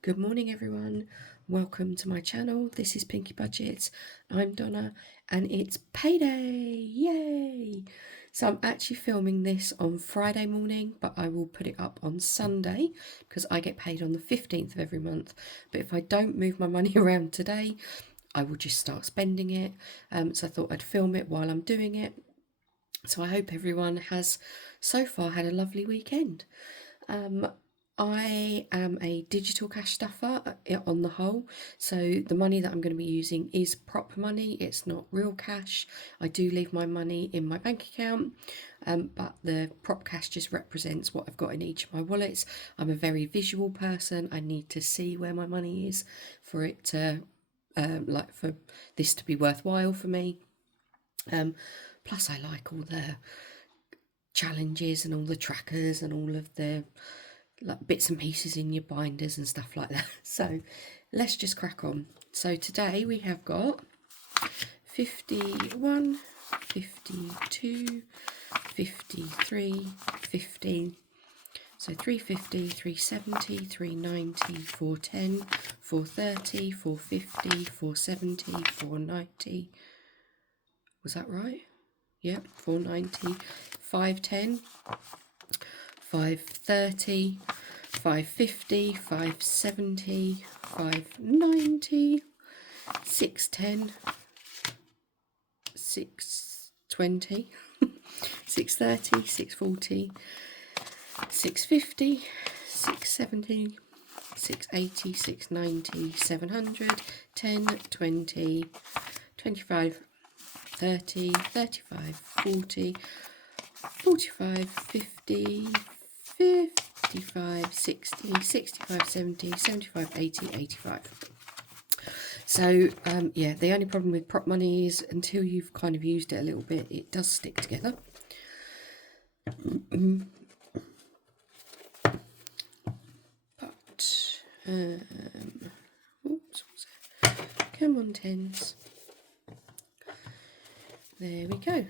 Good morning everyone, welcome to my channel. This is Pinky Budgets. I'm Donna and it's payday, yay! So I'm actually filming this on Friday morning, but I will put it up on Sunday because I get paid on the 15th of every month. But if I don't move my money around today, I will just start spending it. So I thought I'd film it while I'm doing it. So I hope everyone has so far had a lovely weekend. I am a digital cash stuffer on the whole, so the money that I'm going to be using is proper money, it's not real cash. I do leave my money in my bank account, but the prop cash just represents what I've got in each of my wallets. I'm a very visual person, I need to see where my money is for it to, for this to be worthwhile for me. Plus I like all the challenges and all the trackers and all of the bits and pieces in your binders and stuff like that. So let's just crack on. So today we have got 51, 52, 53, 50. So 350, 370, 390, 410, 430, 450, 470, 490. Was that right? Yep, 490, 510, 530, 550, 570, 590, 610, 620, 630, 640, 650, 670, 680, 690, 700, 10, 20, 25, 30, 35, 40, 45, 50, 55, 60, 65, 70, 75, 80, 85. So yeah, the only problem with prop money is until you've kind of used it a little bit, it does stick together. But oops, come on tens. There we go.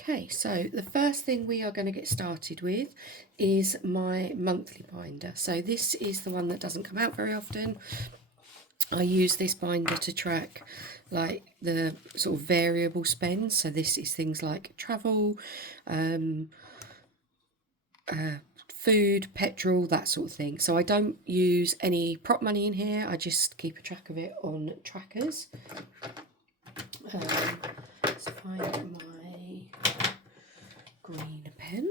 Okay, so the first thing we are going to get started with is my monthly binder. So this is the one that doesn't come out very often. I use this binder to track like the sort of variable spends. So this is things like travel, food, petrol, that sort of thing. So I don't use any prop money in here. I just keep a track of it on trackers. Let's find my green pen.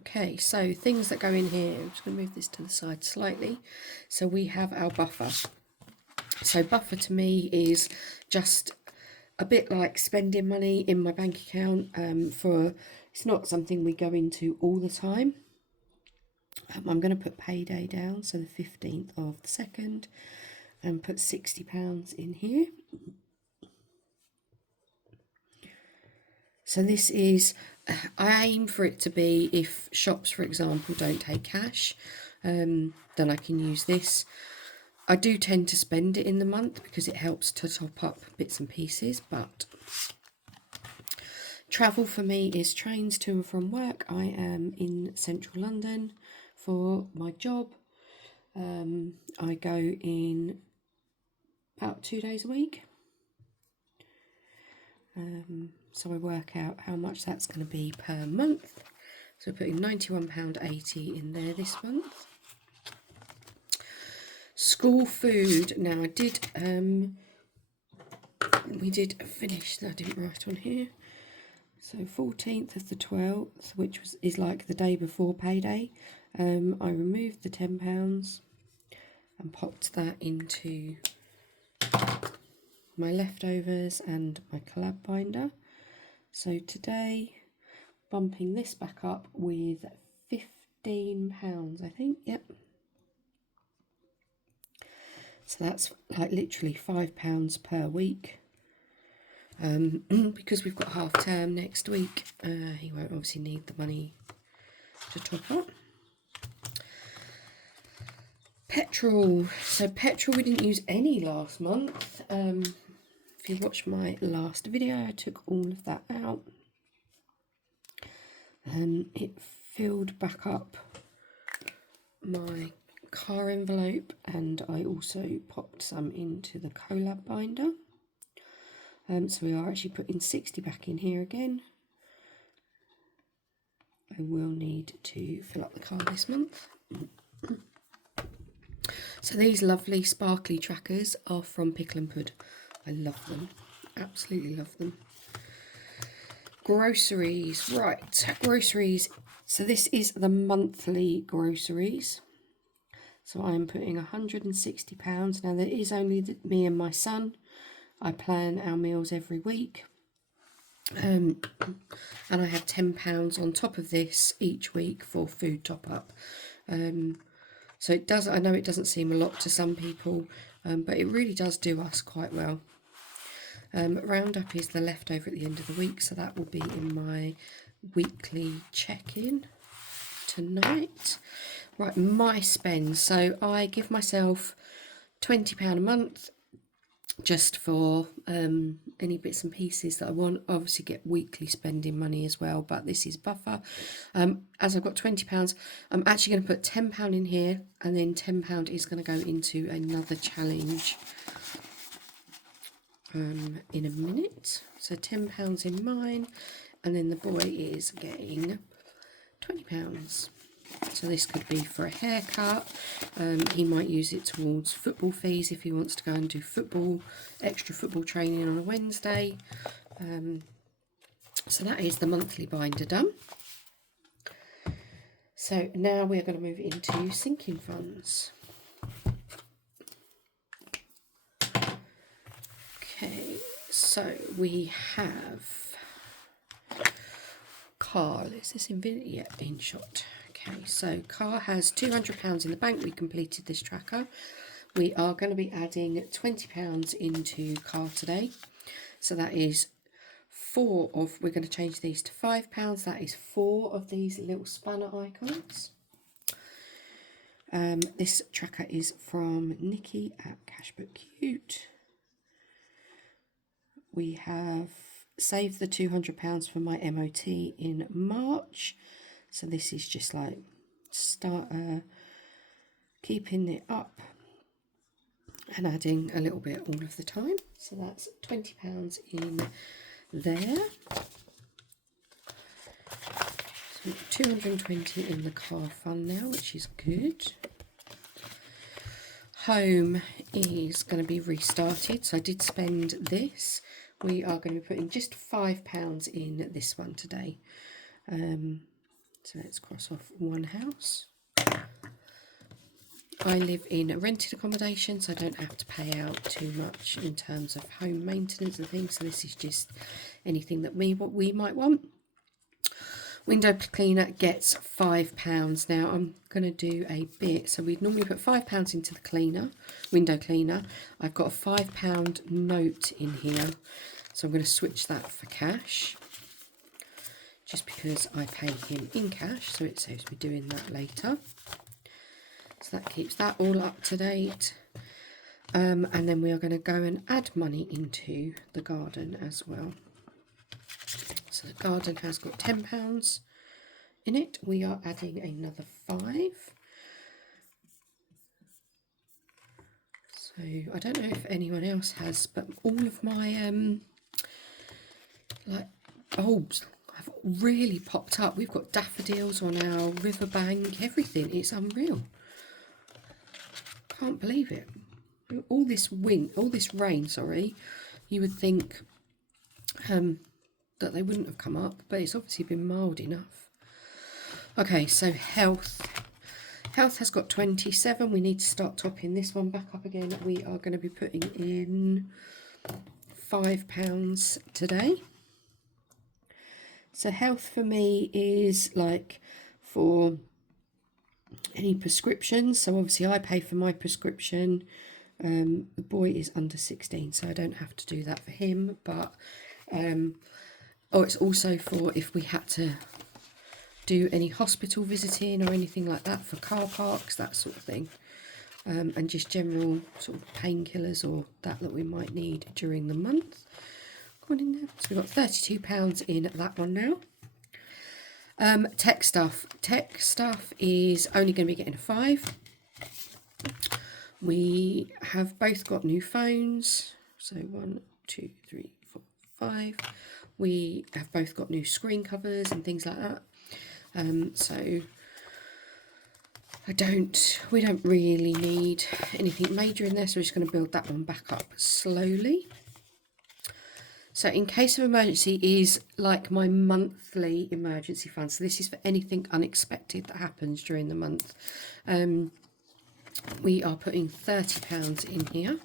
Okay, so things that go in here, I'm just going to move this to the side slightly. So we have our buffer. So buffer to me is just a bit like spending money in my bank account. It's not something we go into all the time. I'm going to put payday down, so the 15th of the 2nd, and put £60 in here. So this is, I aim for it to be, if shops, for example, don't take cash, then I can use this. I do tend to spend it in the month because it helps to top up bits and pieces, but travel for me is trains to and from work. I am in central London for my job. I go in about 2 days a week. So I work out how much that's going to be per month. So putting £91.80 in there this month. School food. Now I did, we did finish, I didn't write on here. So 14th of the 12th, which is like the day before payday, I removed the £10 and popped that into my leftovers and my collab binder. So today, bumping this back up with £15, I think, yep. So that's like literally £5 per week. Because we've got half term next week, he won't obviously need the money to top up. Petrol. So petrol we didn't use any last month. If you watched my last video, I took all of that out. And it filled back up my car envelope, and I also popped some into the collab binder. So we are actually putting 60 back in here again. I will need to fill up the car this month. So these lovely sparkly trackers are from Pickle and Pud. I love them, absolutely love them. Groceries, right, groceries. So this is the monthly groceries. So I'm putting £160. Now there is only me and my son. I plan our meals every week. And I have £10 on top of this each week for food top up. So it does, I know it doesn't seem a lot to some people, but it really does do us quite well. Roundup is the leftover at the end of the week, so that will be in my weekly check-in tonight. Right, my spend. So I give myself £20 a month just for any bits and pieces that I want. Obviously get weekly spending money as well, but this is buffer. As I've got £20, I'm actually going to put £10 in here, and then £10 is going to go into another challenge in a minute. So £10 in mine, and then the boy is getting £20. So this could be for a haircut. He might use it towards football fees if he wants to go and do football, extra football training on a Wednesday. So that is the monthly binder done. So now we're going to move into sinking funds. Okay, so we have car. Is this Infinity? Yeah, in shot. Okay, so car has £200 in the bank. We completed this tracker. We are going to be adding £20 into car today. So that is we're going to change these to £5. That is 4 of these little spanner icons. This tracker is from Nikki at Cashbook Cute. We have saved the £200 for my MOT in March. So this is just like keeping it up and adding a little bit all of the time. So that's £20 in there. So 220 in the car fund now, which is good. Home is going to be restarted. So I did spend this. We are going to be putting just £5 in this one today. So let's cross off one house. I live in a rented accommodation, so I don't have to pay out too much in terms of home maintenance and things. So this is just anything that we might want. Window cleaner gets £5. Now I'm going to do a bit. So we'd normally put £5 into the window cleaner. I've got a £5 note in here, so I'm going to switch that for cash, just because I pay him in cash, so it saves me doing that later. So that keeps that all up to date. And then we are going to go and add money into the garden as well. So the garden has got £10 in it. We are adding another 5. So I don't know if anyone else has, but all of my like bulbs have really popped up. We've got daffodils on our riverbank, everything. It's unreal. Can't believe it. All this rain, sorry, you would think that they wouldn't have come up, but it's obviously been mild enough. Okay, so health has got 27. We need to start topping this one back up again. We are going to be putting in £5 today. So health for me is like for any prescriptions. So obviously I pay for my prescription. The boy is under 16, so I don't have to do that for him, but it's also for if we had to do any hospital visiting or anything like that, for car parks, that sort of thing, and just general sort of painkillers or that we might need during the month. Go on in there. So we've got £32 in that one now. Tech stuff is only going to be getting a 5. We have both got new phones. So 1, 2, 3, 4, 5. We have both got new screen covers and things like that. So we don't really need anything major in there, so we're just going to build that one back up slowly. So in case of emergency is like my monthly emergency fund. So this is for anything unexpected that happens during the month. We are putting £30 in here,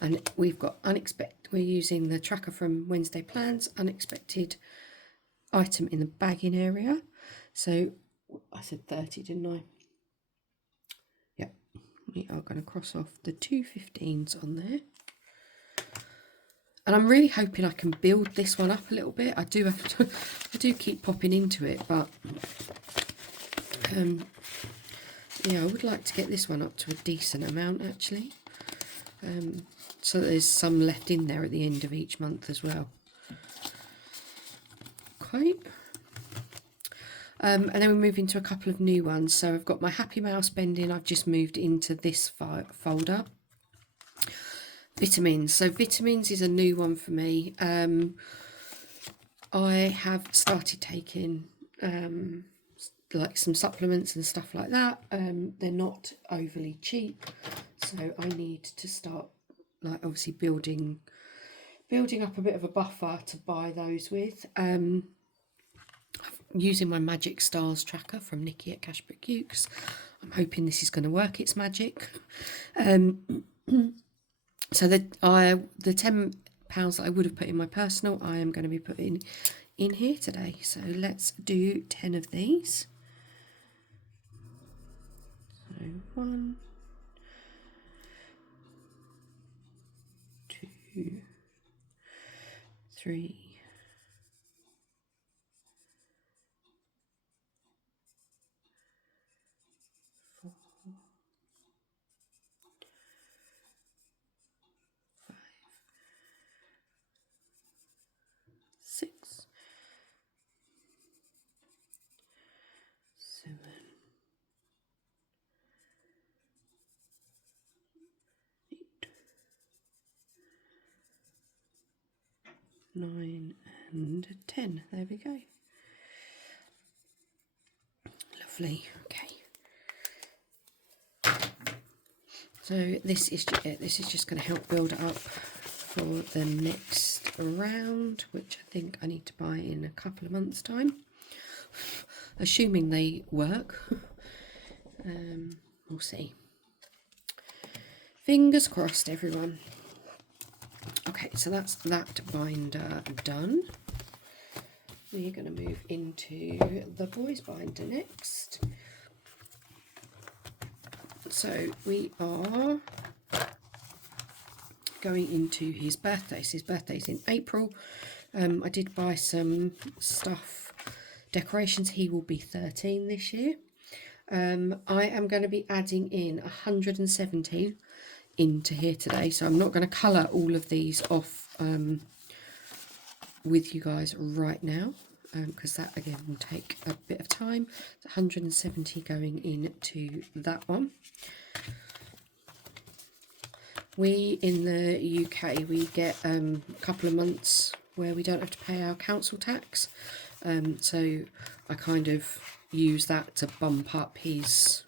and we've got we're using the tracker from Wednesday Plans, unexpected item in the bagging area. So I said 30, didn't I? Yeah, we are going to cross off the 215s on there. And I'm really hoping I can build this one up a little bit. I do keep popping into it, but yeah, I would like to get this one up to a decent amount actually. So that there's some left in there at the end of each month as well. Okay. And then we move into a couple of new ones. So I've got my Happy Mail spending. I've just moved into this folder. Vitamins. So vitamins is a new one for me. I have started taking like some supplements and stuff like that. They're not overly cheap, so I need to start like obviously building up a bit of a buffer to buy those with. Using my Magic Stars tracker from Nikki at Cashbook Ukes. I'm hoping this is going to work its magic. So the £10 that I would have put in my personal, I am going to be putting in here today. So let's do 10 of these. So 1, 2, 3, 4, 5, 6, 7, 8, 9 and 10. There we go. Lovely. Okay. So this is just going to help build it up for the next round, which I think I need to buy in a couple of months' time, assuming they work. We'll see. Fingers crossed, everyone. Okay, so that's that binder done. We're going to move into the boys binder next. So we are going into his birthday. So his birthday's in April. I did buy some stuff, decorations. He will be 13 this year. I am going to be adding in 117 into here today, so I'm not going to colour all of these off with you guys right now, because that again will take a bit of time. 170 going into that one. We in the UK, we get a couple of months where we don't have to pay our council tax, so I kind of use that to bump up his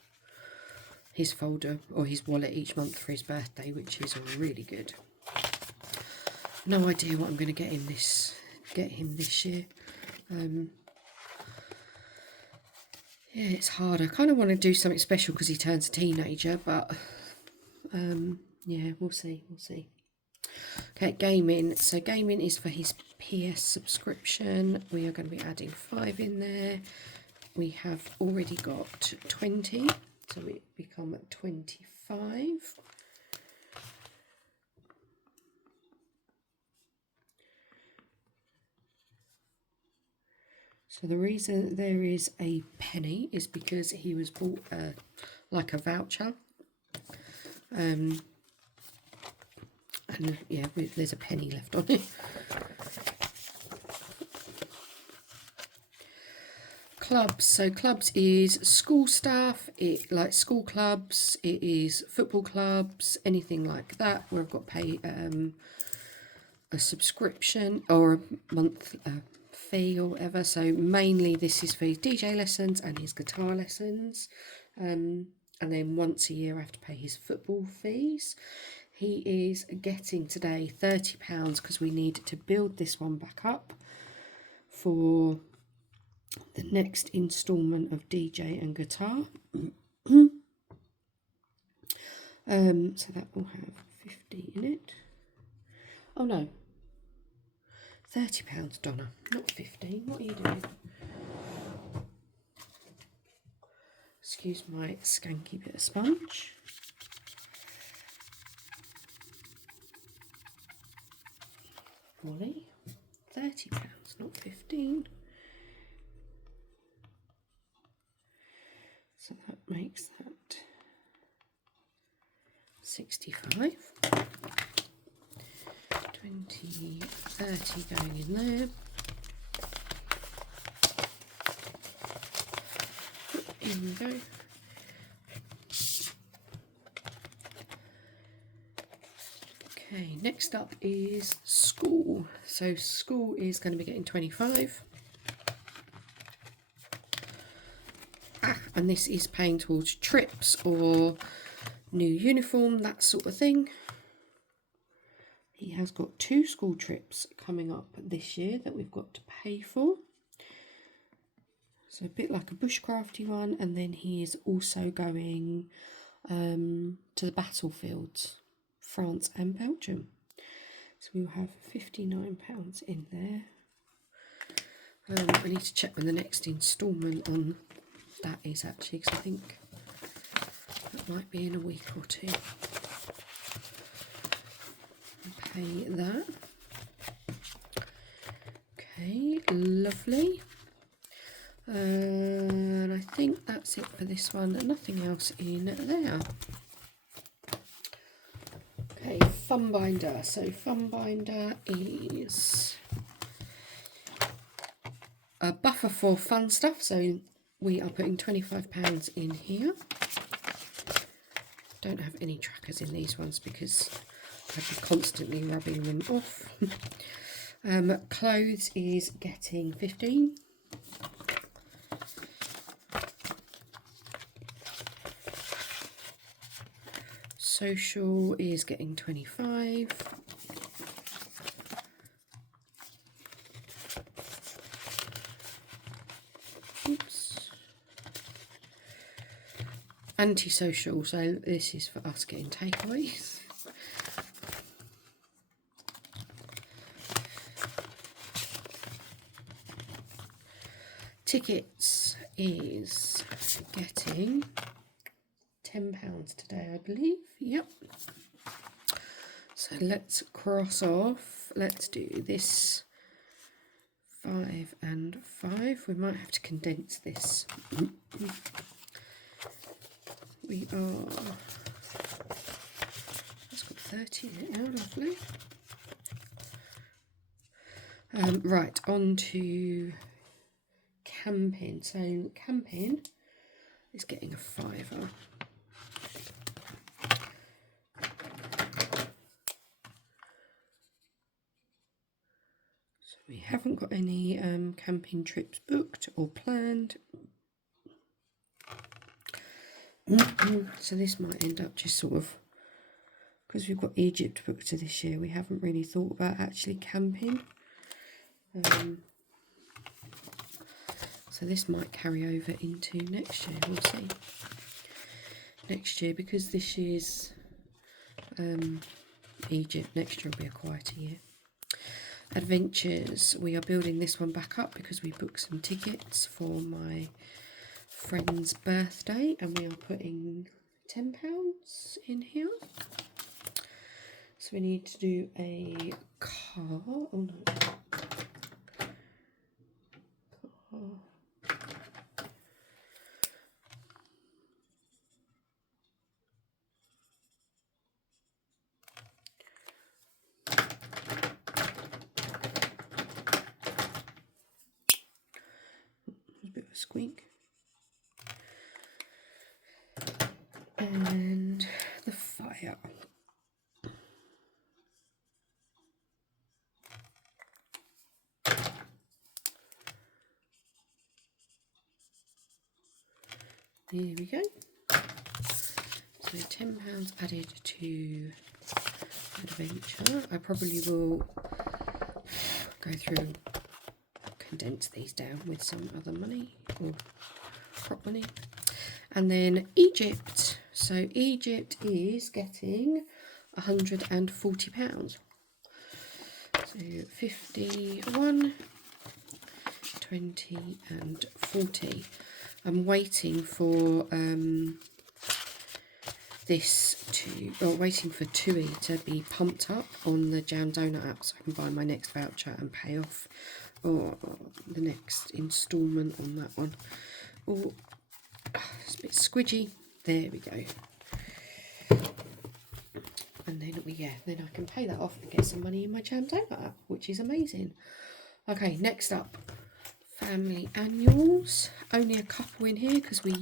folder or his wallet each month for his birthday, which is really good. No idea what I'm going to get him this year. Yeah, it's hard. I kind of want to do something special because he turns a teenager, but yeah, we'll see. Okay, gaming. So gaming is for his PS subscription. We are going to be adding 5 in there. We have already got 20, so we become at 25. So the reason there is a penny is because he was bought like a voucher. And yeah, there's a penny left on it. Clubs. So clubs is school stuff, like school clubs, it is football clubs, anything like that where I've got to pay a subscription or a month fee or whatever. So mainly this is for his DJ lessons and his guitar lessons. And then once a year I have to pay his football fees. He is getting today £30 because we need to build this one back up for the next instalment of DJ and guitar. So that will have 50 in it. Oh no, £30, Donna, not 15. What are you doing? Excuse my skanky bit of sponge. Molly, £30, not 15. So that makes that 65. 20, 30 going in there. In we go. Okay, next up is school. So school is going to be getting 25. And this is paying towards trips or new uniform, that sort of thing. He has got 2 school trips coming up this year that we've got to pay for. So a bit like a bushcrafty one, and then he is also going to the battlefields, France and Belgium. So we'll have £59 in there. I need to check when the next instalment on that is actually, because I think it might be in a week or 2. Pay that. Okay, lovely. And I think that's it for this one. Nothing else in there. Okay, fun binder. So fun binder is a buffer for fun stuff. So we are putting £25 in here. Don't have any trackers in these ones because I'd be constantly rubbing them off. Clothes is getting 15. Social is getting 25. Oops. Antisocial, so this is for us getting takeaways. Tickets is getting £10 today, I believe. Yep. So let's cross off. Let's do this 5 and 5. We might have to condense this. We are. That's got 30 in it now, lovely. Right, on to camping. So camping is getting a £5. So we haven't got any camping trips booked or planned. So this might end up just sort of, because we've got Egypt booked to this year, we haven't really thought about actually camping. So this might carry over into next year, we'll see. Next year, because this year's Egypt, next year will be a quieter year. Adventures, we are building this one back up because we booked some tickets for my friend's birthday and we are putting £10 in here. So we need to do a car. Oh no. Car. squeak. And the fire. There we go. So £10 added to adventure. I probably will go through and condense these down with some other money or prop money. And then Egypt. So Egypt is getting £140. So 51, 20 and 40. I'm waiting for waiting for TUI to be pumped up on the Jam Donut app so I can buy my next voucher and pay off the next instalment on that one. Oh, it's a bit squidgy. There we go. And then then I can pay that off and get some money in my Jam Donut app, which is amazing. Okay, next up, family annuals. Only a couple in here because we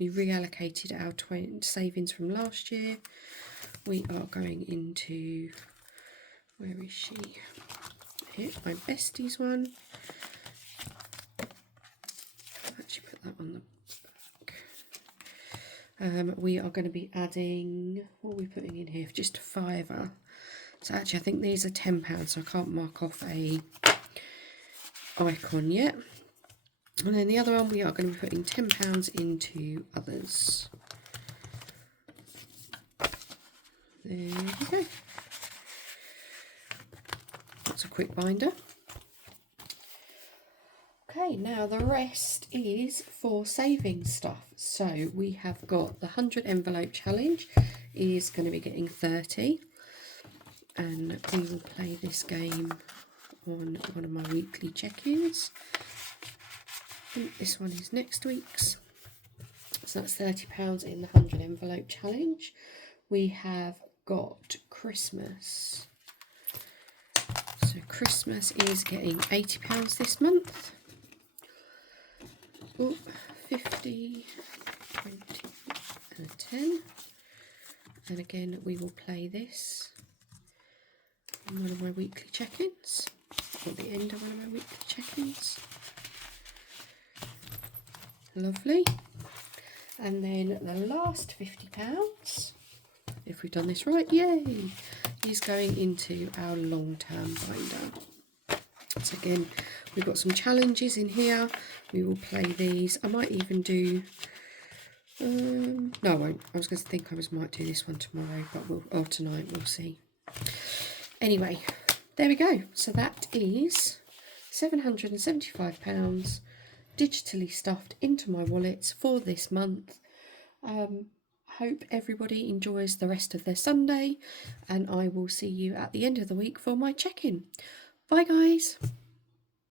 reallocated our savings from last year. We are going into, where is she? Here, my besties one. Actually put that on the back. We are going to be adding, what are we putting in here? Just a £5. So actually I think these are £10, so I can't mark off a icon yet. And then the other one, we are going to be putting £10 into others. There we go. That's a quick binder. Okay, now the rest is for saving stuff. So we have got the 100 envelope challenge is going to be getting 30. And we will play this game on one of my weekly check-ins. I think this one is next week's. So that's £30 in the 100 envelope challenge. We have got Christmas. So Christmas is getting £80 this month. Oh, 50, 20 and a 10. And again, we will play this in one of my weekly check-ins, or the end of one of my weekly check-ins. Lovely. And then the last £50, if we've done this right, yay, is going into our long-term binder. So again, we've got some challenges in here. We will play these. I might even do, no I won't. I was going to think I might do this one tomorrow, or tonight, we'll see. Anyway, there we go. So that is £775 digitally stuffed into my wallets for this month. Hope everybody enjoys the rest of their Sunday, and I will see you at the end of the week for my check-in. Bye guys.